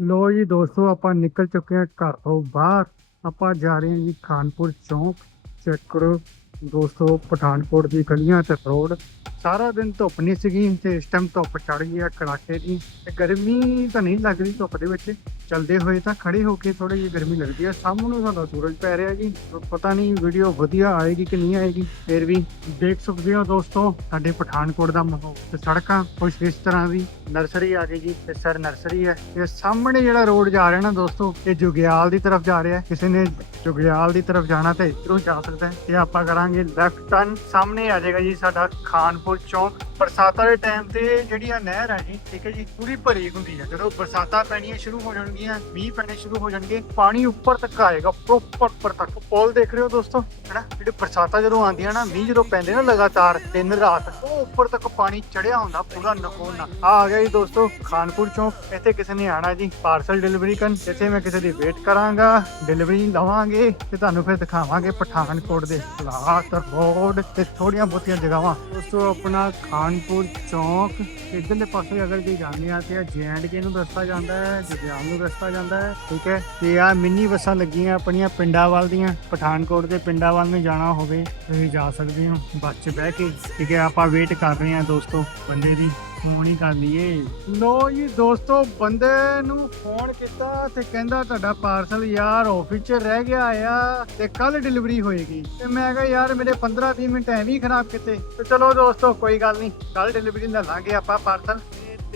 ਲੋ ਜੀ ਦੋਸਤੋ, ਆਪਾਂ ਨਿਕਲ ਚੁੱਕੇ ਹਾਂ ਘਰ ਤੋਂ ਬਾਹਰ। ਆਪਾਂ ਜਾ ਰਹੇ ਹਾਂ ਜੀ ਖਾਨਪੁਰ ਚੌਂਕ। ਚੈੱਕ ਕਰੋ ਦੋਸਤੋ, ਪਠਾਨਕੋਟ ਦੀ ਗਲੀਆਂ ਤੇ ਰੋਡ। ਸਾਰਾ ਦਿਨ ਧੁੱਪ ਨਹੀਂ ਸੀਗੀ, ਤੇ ਇਸ ਟਾਈਮ ਧੁੱਪ ਚੜ ਗਈ ਆ ਕੜਾਕੇ ਦੀ। ਤੇ ਗਰਮੀ ਤਾਂ ਨਹੀਂ ਲੱਗ ਰਹੀ ਧੁੱਪ ਦੇ ਵਿੱਚ। ਚਲਦੇ ਹੋਏ ਤਾਂ ਖੜੇ ਹੋ ਕੇ ਥੋੜੀ ਜਿਹੀ ਗਰਮੀ ਲੱਗਦੀ ਹੈ ਸਾਹਮਣੇ ਸਾਡਾ ਸੂਰਜ ਪੈ ਰਿਹਾ ਜੀ। ਪਤਾ ਨਹੀਂ ਵੀਡੀਓ ਵਧੀਆ ਆਏਗੀ ਕਿ ਨਹੀਂ ਆਏਗੀ। ਫਿਰ ਵੀ ਦੇਖ ਸਕਦੇ ਹੋ ਦੋਸਤੋ, ਸਾਡੇ ਪਠਾਨਕੋਟ ਦਾ ਮਾਹੌਲ ਤੇ ਸੜਕਾਂ ਕੁਛ ਇਸ ਤਰ੍ਹਾਂ ਦੀ ਨਰਸਰੀ ਆ ਗਈ ਜੀ, ਤੇ ਸਰ ਨਰਸਰੀ ਹੈ। ਤੇ ਸਾਹਮਣੇ ਜਿਹੜਾ ਰੋਡ ਜਾ ਰਿਹਾ ਨਾ ਦੋਸਤੋ, ਇਹ ਜੁਗਿਆਲ ਦੀ ਤਰਫ ਜਾ ਰਿਹਾ। ਕਿਸੇ ਨੇ ਜੁਗਿਆਲ ਦੀ ਤਰਫ ਜਾਣਾ ਤਾਂ ਇਧਰੋਂ ਜਾ ਸਕਦਾ ਹੈ। ਤੇ ਆਪਾਂ ਕਰਾਂਗੇ ਲੈਫਟ ਟਰਨ ਸਾਹਮਣੇ ਆ ਜਾਏਗਾ ਜੀ ਸਾਡਾ ਖਾਨਪੁਰ ਚੌਂਕ। ਬਰਸਾਤਾਂ ਦੇ ਟਾਈਮ ਤੇ ਜਿਹੜੀ ਆ ਨਹਿਰ ਹੈ ਜੀ, ਠੀਕ ਹੈ ਜੀ, ਪੂਰੀ ਭਰੀ ਹੁੰਦੀ ਹੈ ਜਦੋਂ ਬਰਸਾਤਾਂ ਪੈਣੀਆਂ ਸ਼ੁਰੂ ਹੋ ਜਾਣ ਜਾਣਗੀਆਂ ਮੀਂਹ ਪੈਣੇ ਸ਼ੁਰੂ ਹੋ ਜਾਣਗੇ, ਪਾਣੀ ਉੱਪਰ ਤੱਕ ਆਏਗਾ ਪ੍ਰੋਪਰ ਉੱਪਰ ਤੱਕ। ਪੁਲ ਦੇਖ ਰਹੇ ਹੋ ਦੋਸਤੋ? ਹੈਨਾ? ਜਿਹੜੇ ਬਰਸਾਤਾਂ ਜਦੋਂ ਆਉਂਦੀਆਂ ਨਾ, ਮੀਂਹ ਜਦੋਂ ਪੈਂਦੇ ਨਾ ਲਗਾਤਾਰ, ਦਿਨ ਰਾਤ, ਉਹ ਉੱਪਰ ਤੱਕ ਪਾਣੀ ਚੜਿਆ ਹੁੰਦਾ ਪੂਰਾ ਨਕੋਨਾ ਆ ਆ ਗਿਆ ਜੀ ਦੋਸਤੋ, ਖਾਨਪੁਰ ਚੌਂਕ ਇੱਥੇ ਕਿਸੇ ਨੇ ਆਣਾ ਜੀ ਪਾਰਸਲ ਡਿਲੀਵਰੀ ਕਰਨ। ਇੱਥੇ ਮੈਂ ਕਿਸੇ ਦੀ ਵੇਟ ਕਰਾਂਗਾ ਡਿਲੀਵਰੀ ਲਵਾਂਗੇ ਤੇ ਤੁਹਾਨੂੰ ਫਿਰ ਦਿਖਾਵਾਂਗੇ ਪਠਾਨਕੋਟ ਦੇ ਹਾਲਾਤ ਰੋਡ ਤੇ ਥੋੜੀਆਂ ਬਹੁਤੀਆਂ ਜਗ੍ਹਾਵਾਂ। ਦੋਸਤੋ, ਆਪਣਾ ਖਾਨਪੁਰ ਚੌਂਕ, ਇਧਰਲੇ ਪਾਸੇ ਅਗਰ ਜੇ ਜਾਂਦੇ ਆ ਤੇ ਜੈਂਡ ਕੇ ਨੂੰ ਦੱਸਿਆ ਜਾਂਦਾ ਹੈ, ਜਗਿਆਲ ਨੂੰ ਰਸਤਾ ਜਾਂਦਾ ਹੈ, ਠੀਕ ਹੈ? ਤੇ ਆ ਮਿੰਨੀ ਬੱਸਾਂ ਲੱਗੀਆਂ ਆਪਣੀਆਂ ਪਿੰਡਾਂ ਵੱਲ ਦੀਆਂ, ਪਠਾਨਕੋਟ ਦੇ ਪਿੰਡਾਂ ਵੱਲ ਨੂੰ ਜਾਣਾ ਹੋਵੇ, ਤੁਸੀਂ ਜਾ ਸਕਦੇ ਹੋ, ਬੱਸ 'ਚ ਬਹਿ ਕੇ, ਠੀਕ ਹੈ? ਆਪਾਂ ਵੇਟ ਕਰ ਰਹੇ ਹਾਂ ਦੋਸਤੋ, ਬੰਦੇ ਦੀ ਫੋਨ ਹੀ ਕਰ ਲਈਏ। ਲੋ ਜੀ ਦੋਸਤੋ, ਬੰਦੇ ਨੂੰ ਫੋਨ ਕੀਤਾ ਤੇ ਕਹਿੰਦਾ ਤੁਹਾਡਾ ਪਾਰਸਲ ਯਾਰ ਆਫਿਸ 'ਚ ਰਹਿ ਗਿਆ ਆ ਤੇ ਕੱਲ ਡਿਲੀਵਰੀ ਹੋਏਗੀ। ਤੇ ਮੈਂ ਕਿਹਾ, ਯਾਰ ਮੇਰੇ 15 20 ਮਿੰਟ ਐਵੇਂ ਹੀ ਖਰਾਬ ਕੀਤੇ। ਤੇ ਚਲੋ ਦੋਸਤੋ, ਕੋਈ ਗੱਲ ਨਹੀਂ ਕੱਲ ਡਿਲੀਵਰੀ ਲੈ ਲਾਂਗੇ ਆਪਾਂ ਪਾਰਸਲ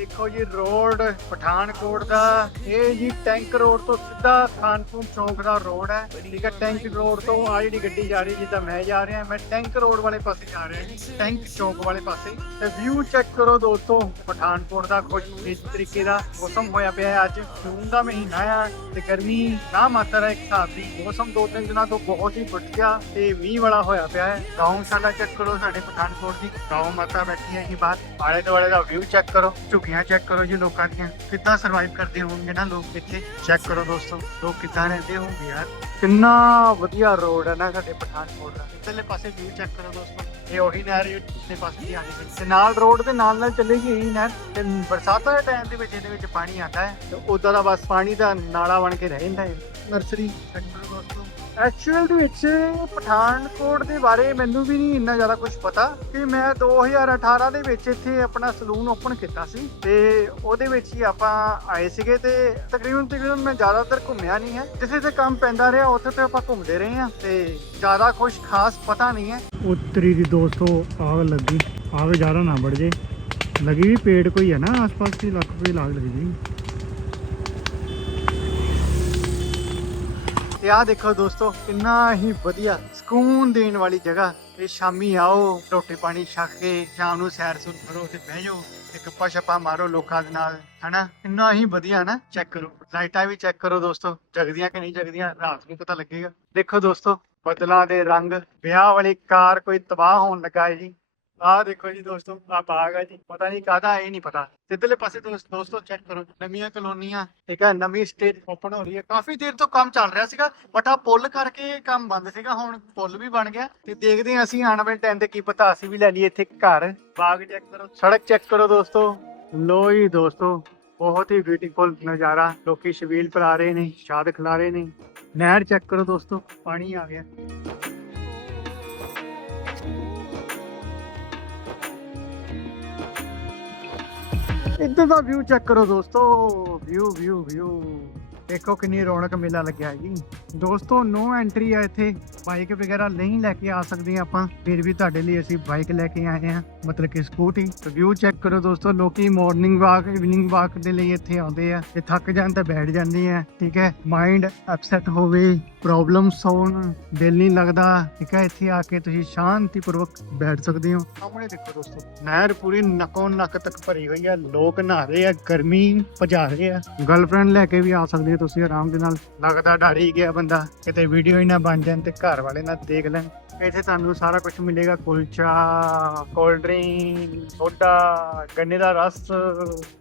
ਦੇਖੋ ਜੀ, ਰੋਡ, ਪਠਾਨਕੋਟ ਦਾ, ਇਹ ਜੀ ਟੈਂਕ ਰੋਡ ਤੋਂ ਸਿੱਧਾ ਖਾਨਪੁਰ ਚੌਂਕ ਦਾ ਰੋਡ ਹੈ। ਠੀਕ ਹੈ, ਟੈਂਕ ਰੋਡ ਤੋਂ ਆ ਜਿਹੜੀ ਗੱਡੀ ਜਾ ਰਹੀ ਜਿੱਦਾਂ ਮੈਂ ਜਾ ਰਿਹਾ, ਮੈਂ ਟੈਂਕ ਰੋਡ ਵਾਲੇ ਪਾਸੇ ਜਾ ਰਿਹਾ ਜੀ, ਟੈਂਕ ਚੌਂਕ ਵਾਲੇ ਪਾਸੇ। ਤੇ ਵਿਊ ਚੈੱਕ ਕਰੋ ਦੋਸਤੋ, ਪਠਾਨਕੋਟ ਦਾ ਕੁਝ ਇਸ ਤਰੀਕੇ ਦਾ ਮੌਸਮ ਹੋਇਆ ਪਿਆ ਹੈ ਅੱਜ। ਜੂਨ ਦਾ ਮਹੀਨਾ ਆ ਤੇ ਗਰਮੀ ਨਾ ਮਾਤਰ ਹੈ, ਇੱਕ ਹਿਸਾਬ ਦੀ। ਮੌਸਮ ਦੋ ਤਿੰਨ ਦਿਨਾਂ ਤੋਂ ਬਹੁਤ ਹੀ ਵਧੀਆ ਤੇ ਮੀਂਹ ਵਾਲਾ ਹੋਇਆ ਪਿਆ ਹੈ। ਗਾਉਂ ਗਾਉਂਸ਼ਾਲਾ ਚੈੱਕ ਕਰੋ ਸਾਡੇ ਪਠਾਨਕੋਟ ਦੀ। ਗਾਉਂ ਮਾਤਾ ਬੈਠੀ ਹੈ ਜੀ ਬਾਹਰ। ਆਲੇ ਦੁਆਲੇ ਦਾ ਵਿਊ ਚੈੱਕ ਕਰੋ। ਝੁੱਗੀਆਂ ਚੈੱਕ ਕਰੋ ਜੀ ਲੋਕਾਂ ਦੀਆਂ ਕਿੱਦਾਂ ਸਰਵਾਈਵ ਕਰਦੇ ਹੋਣਗੇ ਨਾ ਲੋਕ ਇੱਥੇ? ਚੈੱਕ ਕਰੋ ਦੋਸਤੋ ਲੋਕ ਕਿੱਦਾਂ ਰਹਿੰਦੇ ਹੋਣਗੇ ਯਾਰ ਕਿੰਨਾ ਵਧੀਆ ਰੋਡ ਹੈ ਨਾ ਸਾਡੇ ਪਠਾਨਕੋਟ ਦਾ। ਇੱਧਰਲੇ ਪਾਸੇ ਵਿਊ ਚੈੱਕ ਕਰੋ ਦੋਸਤੋ ਇਹ ਉਹੀ ਨਹਿਰ ਪਿਛਲੇ ਪਾਸੇ ਦੀ ਆਣੀ ਸੀ ਤੇ ਨਾਲ ਰੋਡ ਦੇ ਨਾਲ ਨਾਲ ਚੱਲੇਗੀ ਇਹ ਨਹਿਰ ਤੇ ਬਰਸਾਤਾਂ ਦੇ ਟਾਈਮ ਦੇ ਵਿੱਚ ਇਹਦੇ ਵਿੱਚ ਪਾਣੀ ਆਉਂਦਾ ਹੈ ਤੇ ਉਦਾਂ ਦਾ ਬਸ ਪਾਣੀ ਦਾ ਨਾਲਾ ਬਣ ਕੇ ਰਹਿ ਜਾਂਦਾ ਹੈ। ਨਰਸਰੀ ਚੈੱਕ ਕਰੋ ਦੋਸਤੋ। ਐਕਚੁਅਲ ਦੇ ਵਿੱਚ ਪਠਾਨਕੋਟ ਦੇ ਬਾਰੇ ਮੈਨੂੰ ਵੀ ਨਹੀਂ ਇੰਨਾ ਜ਼ਿਆਦਾ ਕੁਝ ਪਤਾ ਕਿ ਮੈਂ 2018 ਦੇ ਵਿੱਚ ਇੱਥੇ ਆਪਣਾ ਸਲੂਨ ਓਪਨ ਕੀਤਾ ਸੀ ਤੇ ਉਹਦੇ ਵਿੱਚ ਹੀ ਆਪਾਂ ਆਏ ਸੀਗੇ ਤੇ ਤਕਰੀਬਨ ਤਕਰੀਬਨ ਮੈਂ ਜ਼ਿਆਦਾਤਰ ਘੁੰਮਿਆ ਨਹੀਂ ਹੈ। ਜਿੱਥੇ ਤੇ ਕੰਮ ਪੈਂਦਾ ਰਿਹਾ, ਉੱਥੇ ਤੇ ਆਪਾਂ ਘੁੰਮਦੇ ਰਹੇ ਹਾਂ ਤੇ ਜ਼ਿਆਦਾ ਕੁਝ ਖਾਸ ਪਤਾ ਨਹੀਂ ਹੈ। ਉੱਤਰੀ ਦੀ ਦੋਸਤੋ, ਆਗ ਲੱਗੀ। ਆਗ ਜ਼ਿਆਦਾ ਨਾ ਵੜ ਜੇ। ਲਗੀ ਵੀ ਪੇੜ ਕੋਈ ਹੈ ਨਾ ਆਸ-ਪਾਸ ਦੀ ਲੱਖ ਕੋਈ ਲਾਗ ਲੱਗੀ। ਤੇ ਆਹ ਦੇਖੋ ਦੋਸਤੋ, ਕਿੰਨਾ ਹੀ ਵਧੀਆ ਸਕੂਨ ਦੇਣ ਵਾਲੀ ਜਗ੍ਹਾ। ਇਹ ਸ਼ਾਮੀ ਆਓ, ਰੋਟੀ ਪਾਣੀ ਛਕ ਕੇ ਸ਼ਾਮ ਨੂੰ ਸੈਰ ਸੂਰ ਕਰੋ ਤੇ ਬਹਿ ਜਾਓ, ਤੇ ਗੱਪਾ ਛੱਪਾਂ ਮਾਰੋ ਲੋਕਾਂ ਦੇ ਨਾਲ, ਹਨਾ? ਇੰਨਾ ਹੀ ਵਧੀਆ ਨਾ ਚੈੱਕ ਕਰੋ, ਲਾਈਟਾਂ ਵੀ ਚੈੱਕ ਕਰੋ ਦੋਸਤੋ, ਜਗਦੀਆਂ ਕਿ ਨਹੀਂ ਜਗਦੀਆਂ, ਰਾਤ ਨੂੰ ਪਤਾ ਲੱਗੇਗਾ। ਦੇਖੋ ਦੋਸਤੋ, ਬਦਲਾਂ ਦੇ ਰੰਗ, ਵਿਆਹ ਵਾਲੀ ਕਾਰ ਕੋਈ ਤਬਾਹ ਹੋਣ ਲੱਗਾ ਹੈ ਜੀ। ਆਹ ਦੇਖੋ ਜੀ ਦੋਸਤੋ ਆ ਬਾਗ ਹੈ ਜੀ। ਪਤਾ ਨਹੀਂ ਕਾਹਦਾ, ਇਹ ਨਹੀਂ ਪਤਾ। ਇੱਧਰਲੇ ਪਾਸੇ ਦੋਸਤ ਦੋਸਤੋ ਚੈੱਕ ਕਰੋ। ਨਵੀਆਂ ਕਲੋਨੀਆਂ, ਠੀਕ ਹੈ ਨਵੀਂ ਸਟੇਟ ਓਪਨ ਹੋ ਰਹੀ ਹੈ। ਕਾਫੀ ਦੇਰ ਤੋਂ ਕੰਮ ਚੱਲ ਰਿਹਾ ਸੀਗਾ ਬਟ ਆ ਪੁੱਲ ਕਰਕੇ ਕੰਮ ਬੰਦ ਸੀਗਾ। ਹੁਣ ਪੁੱਲ ਵੀ ਬਣ ਗਿਆ। ਤੇ ਦੇਖਦੇ ਹਾਂ ਅਸੀਂ ਆਉਣ ਵਾਲੇ ਟਾਈਮ ਤੇ ਕੀ ਪਤਾ ਅਸੀਂ ਵੀ ਲੈ ਲਈਏ ਇੱਥੇ ਘਰ। ਬਾਗ ਚੈੱਕ ਕਰੋ। ਸੜਕ ਚੈੱਕ ਕਰੋ ਦੋਸਤੋ। ਲੋ ਜੀ ਦੋਸਤੋ, ਬਹੁਤ ਹੀ ਬਿਊਟੀਫੁਲ ਨਜ਼ਾਰਾ। ਲੋਕੀ ਸ਼ਬੀਲ ਪਿਲਾ ਰਹੇ ਨੇ, ਸ਼ਾਦ ਖਿਲਾ ਰਹੇ ਨੇ। ਨਹਿਰ ਚੈੱਕ ਕਰੋ ਦੋਸਤੋ, ਪਾਣੀ ਆ ਗਿਆ। ਇੱਧਰ ਦਾ ਵਿਊ ਚੈੱਕ ਕਰੋ ਦੋਸਤੋ। ਵਿਊ ਵਿਊ ਵਿਊ ਦੇਖੋ ਕਿੰਨੀ ਰੌਣਕ ਮੇਲਾ ਲੱਗਿਆ ਜੀ। ਦੋਸਤੋ ਨੋ ਐਂਟਰੀ ਆ ਇੱਥੇ। ਬਾਈਕ ਵਗੈਰਾ ਨਹੀਂ ਲੈ ਕੇ ਆ ਸਕਦੇ ਆਪਾਂ। ਫਿਰ ਵੀ ਤੁਹਾਡੇ ਲਈ ਅਸੀਂ ਬਾਈਕ ਲੈ ਕੇ ਆਏ ਹਾਂ। ਮਤਲਬ ਕਿ ਸਕੂਟੀ ਵਿਊ ਚੈੱਕ ਕਰੋ ਦੋਸਤੋ, ਲੋਕੀ ਮਾਰਨਿੰਗ ਵਾਕ ਇਵਨਿੰਗ ਵਾਕ ਦੇ ਲਈ ਇੱਥੇ ਆਉਂਦੇ ਆ। ਤੇ ਥੱਕ ਜਾਣ ਤਾਂ ਬੈਠ ਜਾਂਦੇ ਆ। ਠੀਕ ਹੈ? ਮਾਈਂਡ ਅਪਸੈਟ ਹੋਵੇ ਪ੍ਰੋਬਲਮਸ ਹੋਣ ਦਿਲ ਨਹੀਂ ਲੱਗਦਾ। ਠੀਕ ਹੈ? ਇੱਥੇ ਆ ਕੇ ਤੁਸੀਂ ਸ਼ਾਂਤੀਪੂਰਵਕ ਬੈਠ ਸਕਦੇ ਹੋ। ਸਾਹਮਣੇ ਦੇਖੋ ਦੋਸਤੋ, ਨਹਿਰ ਪੂਰੀ ਨਕੋਂ ਨੱਕ ਤੱਕ ਭਰੀ ਹੋਈ ਆ। ਲੋਕ ਨਹਾ ਰਹੇ ਆ, ਗਰਮੀ ਭਜਾ ਰਹੇ ਆ। ਗਰਲਫ੍ਰੈਂਡ ਲੈ ਕੇ ਵੀ ਆ ਸਕਦੇ ਹੋ ਤੁਸੀਂ ਆਰਾਮ ਦੇ ਨਾਲ। ਲੱਗਦਾ ਡਰ ਹੀ ਗਿਆ ਬੰਦਾ ਕਿਤੇ ਵੀਡੀਓ ਹੀ ਨਾ ਬਣ ਜਾਣ ਤੇ ਘਰ ਵਾਲੇ ਨਾ ਦੇਖ ਲੈਣ। ਇੱਥੇ ਤੁਹਾਨੂੰ ਸਾਰਾ ਕੁਝ ਮਿਲੇਗਾ, ਕੁਲਚਾ ਕੋਲਡ ਡਰਿੰਕ ਸੋਡਾ, ਗੰਨੇ ਦਾ ਰਸ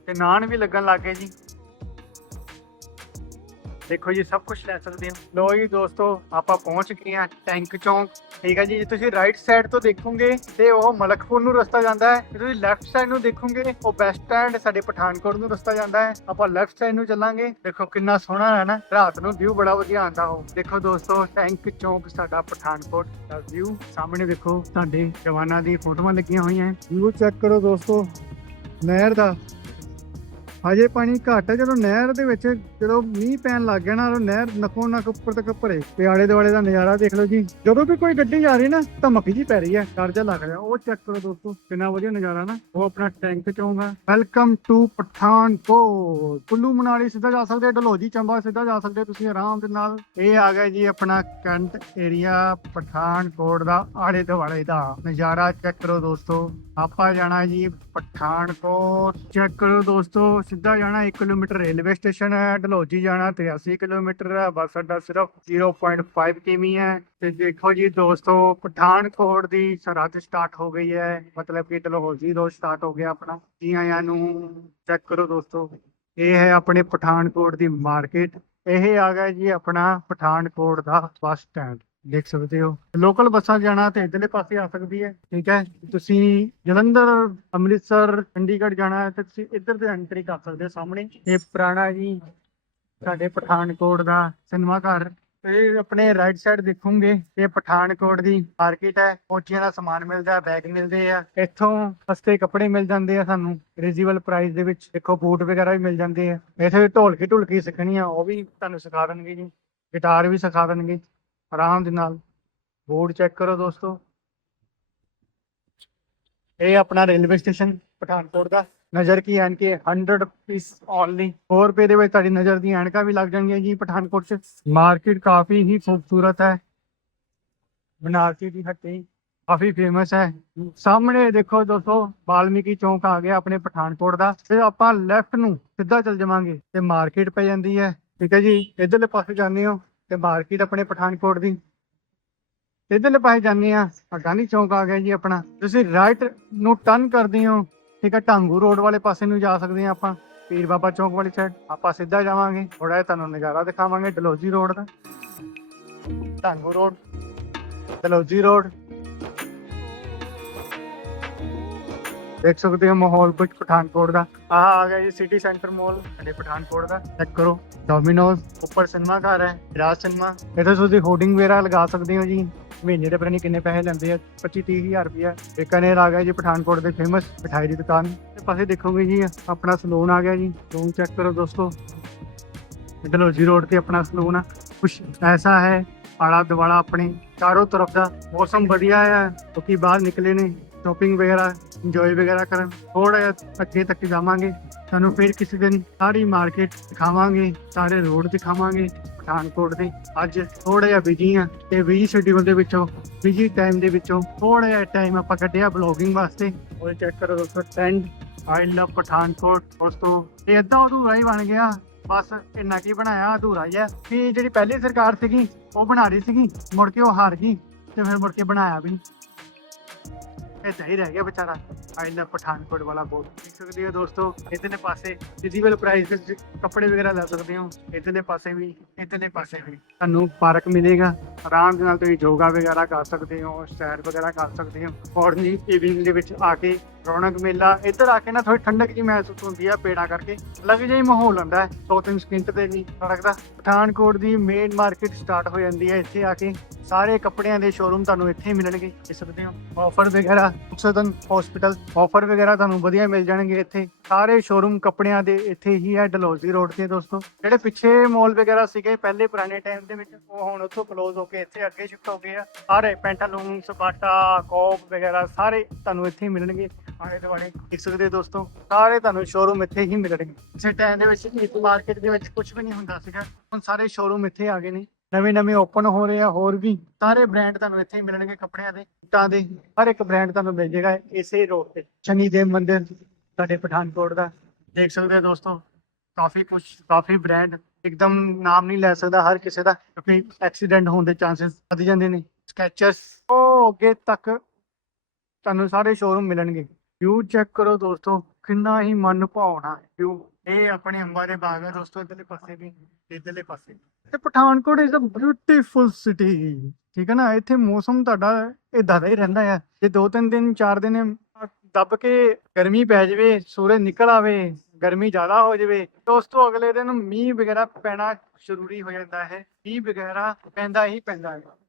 ਤੇ ਨਾਨ ਵੀ ਲੱਗਣ ਲੱਗੇ ਜੀ। ਦੇਖੋ ਜੀ, ਸਭ ਕੁਝ ਲੈ ਸਕਦੇ ਹੋ। ਲੋ ਜੀ ਦੋਸਤੋ, ਆਪਾਂ ਪਹੁੰਚ ਗਏ ਹਾਂ ਟੈਂਕ ਚੌਂਕ। ਠੀਕ ਹੈ ਜੀ, ਜੇ ਤੁਸੀਂ ਰਾਈਟ ਸਾਈਡ ਤੋਂ ਦੇਖੋਗੇ, ਤੇ ਉਹ ਮਲਕਪੁਰ ਨੂੰ ਰਸਤਾ ਜਾਂਦਾ ਹੈ। ਜੇ ਤੁਸੀਂ ਲੈਫਟ ਸਾਈਡ ਨੂੰ ਦੇਖੋਗੇ, ਉਹ ਬੈਸਟ ਸਟੈਂਡ ਸਾਡੇ ਪਠਾਨਕੋਟ ਨੂੰ ਰਸਤਾ ਜਾਂਦਾ ਹੈ। ਆਪਾਂ ਲੈਫਟ ਸਾਈਡ ਨੂੰ ਚੱਲਾਂਗੇ। ਦੇਖੋ ਕਿੰਨਾ ਸੋਹਣਾ ਹੈ ਨਾ, ਰਾਤ ਨੂੰ ਵਿਊ ਬੜਾ ਵਧੀਆ ਆਉਂਦਾ ਹੋ ਦੇਖੋ ਦੋਸਤੋ ਟੈਂਕ ਚੌਂਕ ਸਾਡਾ ਪਠਾਨਕੋਟ ਦਾ ਵਿਊ ਸਾਹਮਣੇ ਦੇਖੋ ਸਾਡੇ ਜਵਾਨਾਂ ਦੀ ਫੋਟੋਆਂ ਲੱਗੀਆਂ ਹੋਈਆਂ। ਵਿਊ ਚੈੱਕ ਕਰੋ ਦੋਸਤੋ, ਨਹਿਰ ਦਾ। ਹਜੇ ਪਾਣੀ ਘੱਟ ਹੈ, ਜਦੋਂ ਨਹਿਰ ਦੇ ਵਿੱਚ ਜਦੋਂ ਮੀਂਹ ਪੈਣ ਲੱਗ ਗਿਆ ਨਾ ਉਹ ਨਹਿਰ ਨਕੋ ਨਕ ਉੱਪਰ ਤੱਕ ਭਰੇ। ਤੇ ਆਲੇ ਦੁਆਲੇ ਦਾ ਨਜ਼ਾਰਾ ਦੇਖ ਲਓ ਜੀ। ਜਦੋਂ ਵੀ ਕੋਈ ਗੱਡੀ ਜਾ ਰਹੀ ਨਾ ਤਾਂ ਜੀ ਪੈ ਰਹੀ ਹੈ, ਡਰ ਲੱਗ ਰਿਹਾ। ਉਹ ਚੈੱਕ ਕਰੋ ਦੋਸਤੋ, ਕਿੰਨਾ ਵਧੀਆ ਨਜ਼ਾਰਾ ਨਾ। ਉਹ ਆਪਣਾ ਟੈਂਕ ਚੋਂਗਾ ਵੈਲਕਮ ਟੂ ਪਠਾਨਕੋਟ। ਕੁੱਲੂ ਮਨਾਲੀ ਸਿੱਧਾ ਜਾ ਸਕਦੇ, ਡਲਹੌਜੀ ਚੰਬਾ ਸਿੱਧਾ ਜਾ ਸਕਦੇ, ਤੁਸੀਂ ਆਰਾਮ ਦੇ ਨਾਲ। ਇਹ ਆ ਗਿਆ ਜੀ ਆਪਣਾ ਕੈਂਟ ਏਰੀਆ, ਪਠਾਨਕੋਟ ਦਾ, ਆਲੇ ਦੁਆਲੇ ਦਾ। ਨਜ਼ਾਰਾ ਚੈੱਕ ਕਰੋ ਦੋਸਤੋ। ਆਪਾਂ ਜਾਣਾ ਜੀ ਪਠਾਨਕੋਟ। ਚੈੱਕ ਕਰੋ ਦੋਸਤੋ ਸਿੱਧਾ ਜਾਣਾ 1 ਕਿਲੋਮੀਟਰ ਰੇਲਵੇ ਸਟੇਸ਼ਨ ਹੈ, ਡਲਹੌਜੀ ਜਾਣਾ 83 ਕਿਲੋਮੀਟਰ ਹੈ, ਬੱਸ ਅੱਡਾ ਸਿਰਫ 0.5 ਕਿਮੀ ਹੈ ਤੇ ਦੇਖੋ ਜੀ ਦੋਸਤੋ, ਪਠਾਨਕੋਟ ਦੀ ਸਰਹੱਦ ਸਟਾਰਟ ਹੋ ਗਈ ਹੈ, ਮਤਲਬ ਕਿ ਡਲਹੌਜੀ ਤੋਂ ਸਟਾਰਟ ਹੋ ਗਿਆ ਆਪਣਾ। ਜੀ ਆਇਆਂ ਨੂੰ ਚੈੱਕ ਕਰੋ ਦੋਸਤੋ, ਇਹ ਹੈ ਆਪਣੇ ਪਠਾਨਕੋਟ ਦੀ ਮਾਰਕੀਟ ਇਹ ਆ ਗਿਆ ਜੀ ਆਪਣਾ ਪਠਾਨਕੋਟ ਦਾ ਬੱਸ ਸਟੈਂਡ ਦੇਖ ਸਕਦੇ ਹੋ। ਲੋਕਲ ਬੱਸਾਂ ਜਾਣਾ ਤੇ ਇਧਰਲੇ ਪਾਸੇ ਆ ਸਕਦੀ ਹੈ, ਠੀਕ ਹੈ। ਤੁਸੀਂ ਜਲੰਧਰ, ਅੰਮ੍ਰਿਤਸਰ, ਚੰਡੀਗੜ੍ਹ ਜਾਣਾ ਹੈ ਤੇ ਤੁਸੀਂ ਇੱਧਰ ਦੇ ਐਂਟਰੀ ਕਰ ਸਕਦੇ ਹੋ ਸਾਹਮਣੇ। ਇਹ ਪੁਰਾਣਾ ਜੀ ਸਾਡੇ ਪਠਾਨਕੋਟ ਦਾ ਸਿਨੇਮਾ ਘਰ। ਇਹ ਆਪਣੇ ਰਾਈਟ ਸਾਈਡ ਦੇਖੋਗੇ, ਇਹ ਪਠਾਨਕੋਟ ਦੀ ਮਾਰਕੀਟ ਹੈ। ਕੋਚੀਆਂ ਦਾ ਸਮਾਨ ਮਿਲਦਾ ਬੈਗ ਮਿਲਦੇ ਆ। ਇੱਥੋਂ ਸਸਤੇ ਕੱਪੜੇ ਮਿਲ ਜਾਂਦੇ ਆ ਸਾਨੂੰ। ਰੀਜ਼ਨੇਬਲ ਪ੍ਰਾਈਸ ਦੇ ਵਿੱਚ ਦੇਖੋ, ਬੂਟ ਵਗੈਰਾ ਵੀ ਮਿਲ ਜਾਂਦੇ ਆ। ਇੱਥੇ ਢੋਲਕੀ ਢੁਲਕੀ ਸਿੱਖਣੀ ਆ, ਉਹ ਵੀ ਤੁਹਾਨੂੰ ਸਿਖਾ ਦੇਣਗੇ ਜੀ। ਗਿਟਾਰ ਵੀ ਸਿਖਾ ਦੇਣਗੇ। ਆਰਾਮ ਦੇ ਨਾਲ ਬੋਰਡ ਚੈੱਕ ਕਰੋ ਦੋਸਤੋ। ਇਹ ਆਪਣਾ ਰੇਲਵੇ ਸਟੇਸ਼ਨ ਪਠਾਨਕੋਟ ਦਾ। ਨਜ਼ਰ ਕੀ ਐਨਕੇ 100 ਪੀਸ ਓਨਲੀ 4 ਰੁਪਏ ਦੇ ਵਿੱਚ ਤੁਹਾਡੀ ਨਜ਼ਰ ਦੀ ਐਨਕਾਂ ਵੀ ਲੱਗ ਜਾਣਗੀਆਂ ਜੀ ਪਠਾਨਕੋਟ 'ਚ। ਮਾਰਕੀਟ ਕਾਫੀ ਹੀ ਖੂਬਸੂਰਤ ਹੈ। ਬਨਾਰਸੀ ਦੀ ਹੱਟੀ ਕਾਫੀ ਫੇਮਸ ਹੈ। ਸਾਹਮਣੇ ਦੇਖੋ ਦੋਸਤੋ ਵਾਲਮੀਕੀ ਚੌਂਕ ਆ ਗਿਆ ਆਪਣੇ ਪਠਾਨਕੋਟ ਦਾ। ਫਿਰ ਆਪਾਂ ਲੈਫਟ ਨੂੰ ਸਿੱਧਾ ਚੱਲ ਜਾਵਾਂਗੇ ਤੇ ਮਾਰਕੀਟ ਪੈ ਜਾਂਦੀ ਹੈ। ਠੀਕ ਹੈ ਜੀ, ਇਧਰਲੇ ਪਾਸੇ ਜਾਂਦੇ ਹੋ। ਤੇ ਮਾਰਕੀਟ ਆਪਣੇ ਪਠਾਨਕੋਟ ਦੀ। ਇਧਰਲੇ ਪਾਸੇ ਜਾਂਦੇ ਆ ਆਹ ਚੌਂਕ ਆ ਗਿਆ ਜੀ ਆਪਣਾ। ਤੁਸੀਂ ਰਾਈਟ ਨੂੰ ਟਰਨ ਕਰਦੇ ਹੋ। ਠੀਕ ਹੈ, ਢਾਂਗੂ ਰੋਡ ਵਾਲੇ ਪਾਸੇ ਨੂੰ ਜਾ ਸਕਦੇ ਆ ਆਪਾਂ। ਪੀਰ ਬਾਬਾ ਚੌਂਕ ਵਾਲੀ ਸਾਈਡ ਆਪਾਂ ਸਿੱਧਾ ਜਾਵਾਂਗੇ। ਥੋੜਾ ਜਿਹਾ ਤੁਹਾਨੂੰ ਨਜ਼ਾਰਾ ਦਿਖਾਵਾਂਗੇ। ਡਲੋਜੀ ਰੋਡ ਦਾ। ਢਾਂਗੂ ਰੋਡ ਡਲੋਜੀ ਰੋਡ ਦੇਖ ਸਕਦੇ ਹੋ ਮਾਹੌਲ ਕੁਝ ਪਠਾਨਕੋਟ ਦਾ। ਆਹ ਆ ਗਿਆ ਜੀ ਸਿਟੀ ਸੈਂਟਰ ਮਾਲ ਸਾਡੇ ਪਠਾਨਕੋਟ ਦਾ। ਚੈੱਕ ਕਰੋ। ਡੋਮਿਨੋਜ਼ ਉੱਪਰ ਸਿਨੇਮਾ ਘਰ ਹੈ, ਰਾਜ ਸਿਨੇਮਾ ਇੱਥੇ ਤੁਸੀਂ ਹੋਰਡਿੰਗ ਵਗੈਰਾ ਲਗਾ ਸਕਦੇ ਹੋ ਜੀ। ਮਹੀਨੇ ਦੇ ਪਤਾ ਨਹੀਂ ਕਿੰਨੇ ਪੈਸੇ ਲੈਂਦੇ ਆ 25 30000 ਰੁਪਇਆ। ਬੀਕਾਨੇਰ ਆ ਗਿਆ ਜੀ ਪਠਾਨਕੋਟ ਦੇ ਫੇਮਸ ਮਿਠਾਈ ਦੀ ਦੁਕਾਨ। ਤੇ ਪਾਸੇ ਦੇਖੋਗੇ ਜੀ, ਆਪਣਾ ਸਲੂਨ ਆ ਗਿਆ ਜੀ। ਸਲੂਨ ਚੈੱਕ ਕਰੋ ਦੋਸਤੋ। ਡਲੋਜੀ ਰੋਡ ਤੇ ਆਪਣਾ ਸਲੂਨ ਆ। ਕੁਛ ਐਸਾ ਹੈ ਆਲਾ ਦੁਆਲਾ ਆਪਣੇ ਚਾਰੋਂ ਤਰਫ ਦਾ। ਮੌਸਮ ਵਧੀਆ ਹੈ ਕਿਉਂਕਿ ਬਾਹਰ ਨਿਕਲੇ ਨੇ। ਸ਼ੋਪਿੰਗ ਵਗੈਰਾ ਇੰਜੋਏ ਵਗੈਰਾ ਕਰਨ ਥੋੜਾ ਜਿਹਾ ਅੱਗੇ ਤੱਕ ਜਾਵਾਂਗੇ, ਤੁਹਾਨੂੰ ਫਿਰ ਕਿਸੇ ਦਿਨ ਸਾਰੀ ਮਾਰਕੀਟ ਦਿਖਾਵਾਂਗੇ, ਸਾਰੇ ਰੋਡ ਦਿਖਾਵਾਂਗੇ, ਪਠਾਨਕੋਟ ਦੇ। ਅੱਜ ਥੋੜਾ ਜਿਹਾ ਬਿਜ਼ੀ ਆ ਤੇ ਬਿਜ਼ੀ ਸ਼ਡਿਊਲ ਦੇ ਵਿੱਚੋਂ ਬਿਜ਼ੀ ਟਾਈਮ ਦੇ ਵਿੱਚੋਂ ਥੋੜਾ ਜਿਹਾ ਟਾਈਮ ਆਪਾਂ ਕੱਢਿਆ ਬਲੌਗਿੰਗ ਵਾਸਤੇ। ਉਹ ਚੈੱਕ ਕਰੋ ਦੋਸਤੋ ਟ੍ਰੈਂਡ ਆਈ ਲਵ ਪਠਾਨਕੋਟ ਦੋਸਤੋ ਇਹ ਅੱਧਾ ਅਧੂਰਾ ਹੀ ਬਣ ਗਿਆ। ਬਸ ਇੰਨਾ ਕੀ ਬਣਾਇਆ, ਅਧੂਰਾ ਹੀ ਹੈ। ਕਿ ਜਿਹੜੀ ਪਹਿਲੀ ਸਰਕਾਰ ਸੀਗੀ, ਉਹ ਬਣਾ ਰਹੀ ਸੀਗੀ, ਮੁੜ ਕੇ ਉਹ ਹਾਰ ਗਈ ਤੇ ਫਿਰ ਮੁੜ ਕੇ ਬਣਾਇਆ ਵੀ ਨਹੀਂ ਇਹ ਤਾਂ ਹੀ ਰਹਿ ਗਿਆ ਵਿਚਾਰਾ। ਆਈ ਪਠਾਨਕੋਟ ਵਾਲਾ ਬਹੁਤ ਦੇਖ ਸਕਦੇ ਹੋ ਦੋਸਤੋ, ਇਧਰਲੇ ਪਾਸੇ ਰੀਜ਼ਨੇਬਲ ਪ੍ਰਾਈਸ ਦੇ ਕੱਪੜੇ ਵਗੈਰਾ ਲੈ ਸਕਦੇ ਹੋ। ਇਧਰਲੇ ਪਾਸੇ ਵੀ, ਇਧਰਲੇ ਪਾਸੇ ਵੀ। ਤੁਹਾਨੂੰ ਪਾਰਕ ਮਿਲੇਗਾ। ਆਰਾਮ ਦੇ ਨਾਲ ਤੁਸੀਂ ਯੋਗਾ ਵਗੈਰਾ ਕਰ ਸਕਦੇ ਹੋ, ਸੈਰ ਵਗੈਰਾ ਕਰ ਸਕਦੇ ਹੋ। ਔਰ ਮਾਰਨਿੰਗ ਈਵਨਿੰਗ ਦੇ ਵਿੱਚ ਆ ਕੇ ਰੌਣਕ ਮੇਲਾ, ਇੱਧਰ ਆ ਕੇ ਨਾ ਥੋੜੀ ਠੰਡਕ ਜੀ ਮਹਿਸੂਸ ਹੁੰਦੀ ਆ ਪੇੜਾ ਕਰਕੇ। ਅਲੱਗ ਜਿਹਾ ਮਾਹੌਲ ਹੁੰਦਾ ਹੈ, ਦੋ ਤਿੰਨ ਸਕਿੰਟ ਤੇ ਵੀ ਸੜਕ ਦਾ। ਪਠਾਨਕੋਟ ਦੀ ਮੇਨ ਮਾਰਕੀਟ ਸਟਾਰਟ ਹੋ ਜਾਂਦੀ ਹੈ, ਇੱਥੇ ਆ ਕੇ ਸਾਰੇ ਕੱਪੜਿਆਂ ਦੇ ਸ਼ੋਰੂਮ ਤੁਹਾਨੂੰ ਇੱਥੇ ਹੀ ਮਿਲਣਗੇ। ਦੇਖ ਸਕਦੇ ਹੋ ਆਫਰ ਵਗੈਰਾ, ਸਦਨ ਹਸਪੀਟਲ ਆਫਰ ਵਗੈਰਾ ਤੁਹਾਨੂੰ ਵਧੀਆ ਮਿਲ ਜਾਣਗੇ ਇੱਥੇ। ਸਾਰੇ ਸ਼ੋਰੂਮ ਕੱਪੜਿਆਂ ਦੇ ਇੱਥੇ ਹੀ ਹੈ ਡਲੋਜ਼ੀ ਰੋਡ ਤੇ ਦੋਸਤੋ। ਜਿਹੜੇ ਪਿੱਛੇ ਮਾਲ ਵਗੈਰਾ ਸੀਗੇ, ਪਹਿਲੇ ਪੁਰਾਣੇ ਟਾਈਮ ਦੇ ਵਿੱਚ, ਉਹ ਹੁਣ ਉੱਥੋਂ ਕਲੋਜ਼ ਹੋ ਕੇ ਇੱਥੇ ਅੱਗੇ ਸ਼ਿਫਟ ਹੋ ਗਏ ਆ। ਸਾਰੇ ਪੈਂਟਾਲੂਨ, ਸਪਾਟਾ, ਕੋਪ ਵਗੈਰਾ ਸਾਰੇ ਤੁਹਾਨੂੰ ਇੱਥੇ ਮਿਲਣਗੇ। ਆਲੇ ਦੁਆਲੇ ਦੇਖ ਸਕਦੇ ਹੋ ਦੋਸਤੋ, ਸਾਰੇ ਤੁਹਾਨੂੰ ਸ਼ੋਰੂਮ ਇੱਥੇ ਹੀ ਮਿਲਣਗੇ। ਇਸੇ ਟਾਈਮ ਦੇ ਵਿੱਚ, ਇਸ ਮਾਰਕੀਟ ਦੇ ਵਿੱਚ ਕੁਝ ਵੀ ਨਹੀਂ ਹੁੰਦਾ ਸੀਗਾ। ਹੁਣ ਸਾਰੇ ਸ਼ੋਰੂਮ ਇੱਥੇ ਆ ਗਏ ਨੇ। ਨਵੇਂ ਨਵੇਂ ਓਪਨ ਹੋ ਰਹੇ ਆ, ਹੋਰ ਵੀ ਸਾਰੇ ਬ੍ਰਾਂਡ ਤੁਹਾਨੂੰ ਇੱਥੇ ਹੀ ਮਿਲਣਗੇ ਕੱਪੜਿਆਂ ਦੇ ਇੱਟਾਂ ਦੇ। ਹਰ ਇੱਕ ਬ੍ਰਾਂਡ ਤੁਹਾਨੂੰ ਮਿਲ ਜਾਏਗਾ ਇਸੇ ਰੋਡ ਤੇ। ਸ਼ਨੀ ਦੇਵ ਮੰਦਿਰ ਸਾਡੇ ਪਠਾਨਕੋਟ ਦਾ। ਦੇਖ ਸਕਦੇ ਹੋ ਦੋਸਤੋ, ਕਾਫੀ ਕੁਝ ਕਾਫੀ ਬ੍ਰਾਂਡ ਇੱਕਦਮ ਨਾਮ ਨਹੀਂ ਲੈ ਸਕਦਾ ਹਰ ਕਿਸੇ ਦਾ, ਕਿਉਂਕਿ ਐਕਸੀਡੈਂਟ ਹੋਣ ਦੇ ਚਾਂਸਸ ਵੱਧ ਜਾਂਦੇ ਨੇ। ਸਕੈਚਰਸ ਉਹ ਅੱਗੇ ਤੱਕ ਤੁਹਾਨੂੰ ਸਾਰੇ ਸ਼ੋਰੂਮ ਮਿਲਣਗੇ। ਵਿਊ ਚੈੱਕ ਕਰੋ ਦੋਸਤੋ, ਕਿੰਨਾ ਹੀ ਮਨ ਭਾਉਣਾ ਵਿਊ ਇਹ ਆਪਣੇ ਅੰਬਾਂ ਦੇ ਬਾਗ ਆ ਦੋਸਤੋ, ਇਧਰਲੇ ਪਾਸੇ ਵੀ, ਇਧਰਲੇ ਪਾਸੇ। ਤੇ Pathankot is a beautiful city ਠੀਕ ਹੈ ਨਾ? ਇੱਥੇ ਮੌਸਮ ਤੁਹਾਡਾ ਇਦਾਂ ਦਾ ਹੀ ਰਹਿੰਦਾ ਹੈ। ਜੇ ਦੋ ਤਿੰਨ ਦਿਨ, ਚਾਰ ਦਿਨ ਦੱਬ ਕੇ ਗਰਮੀ ਪੈ ਜਾਵੇ, ਸੂਰਜ ਨਿਕਲ ਆਵੇ, ਗਰਮੀ ਜ਼ਿਆਦਾ ਹੋ ਜਾਵੇ, ਦੋਸਤੋ, ਅਗਲੇ ਦਿਨ ਮੀਂਹ ਵਗੈਰਾ ਪੈਣਾ ਜ਼ਰੂਰੀ ਹੋ ਜਾਂਦਾ ਹੈ। ਮੀਂਹ ਵਗੈਰਾ ਪੈਂਦਾ ਹੀ ਪੈਂਦਾ ਹੈ।